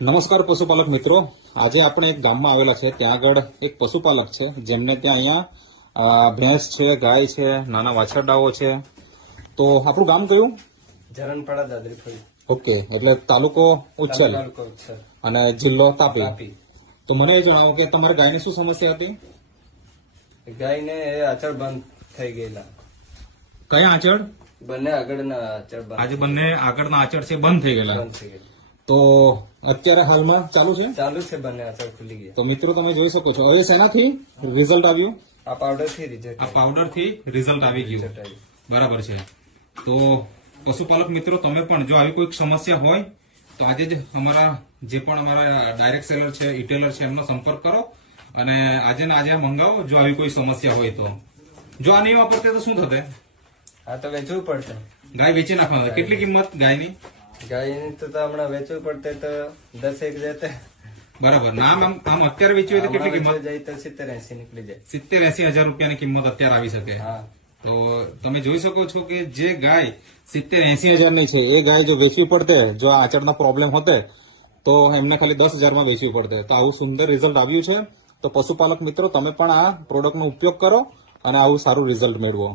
નમસ્કાર પશુપાલક મિત્રો, આજે આપણે એક ગામમાં આવેલા છે. ત્યાં આગળ એક પશુપાલક છે જેમને ત્યાં અહીંયા ભેંસ છે, ગાય છે, નાના વાછરડાઓ છે. તો આપણું ગામ કયું? જરણપાડા દાદરી. ઓકે, એટલે તાલુકો ઉચ્છલ અને જિલ્લો તાપી. તો મને એ જણાવો કે તમારી ગાયની શું સમસ્યા હતી? ગાયને આચળ બંધ થઈ ગયેલા. કયા આંચળ? બંને આગળના આચળ બંધ. આજે બંને આગળના આંચળ છે બંધ થઈ ગયેલા. બંધ થઈ ગયેલા. તો અત્યારે હાલમાં ચાલુ છે? ચાલુ છે, બંને આચળ ખુલી ગયા. તો મિત્રો તમે જોઈ શકો છો. હવે શેનાથી રિઝલ્ટ આવ્યું? આ પાવડર થી રિઝલ્ટ. આ પાવડર થી રિઝલ્ટ આવી ગયું. બરાબર છે. તો પશુપાલક મિત્રો, તમે પણ જો આવી કોઈ સમસ્યા હોય તો આજે જ અમારા ડાયરેક્ટ સેલર છે, ઇટેલર છે, એમનો સંપર્ક કરો અને આજે ને આજે મંગાવો જો આવી કોઈ સમસ્યા હોય તો. જો આ નહીં વાપરતે તો શું થશે? આ તો વેચવું પડશે. ગાય વેચી નાખવાનું. કેટલી કિંમત ગાયની? ગાયની તો હમણાં વેચવું પડતે તો 10 જતે. બરાબર. નામ આમ અત્યારે વેચવી હોય તો કેટલી કિંમત જાય? તો 70-80 નીકળી જાય. 70-80 હજાર રૂપિયાની કિંમત અત્યારે આવી શકે. હા. તો તમે જોઈ શકો છો કે જે ગાય 70-80 હજારની છે એ ગાય જો વેચવી પડતે, જો આ આંચળના પ્રોબ્લેમ હોતે તો એમને ખાલી 10,000 માં વેચવી પડતે. તો આવું સુંદર રિઝલ્ટ આવ્યું છે. તો પશુપાલક મિત્રો, તમે પણ આ પ્રોડક્ટનો ઉપયોગ કરો અને આવું સારું રિઝલ્ટ મેળવો.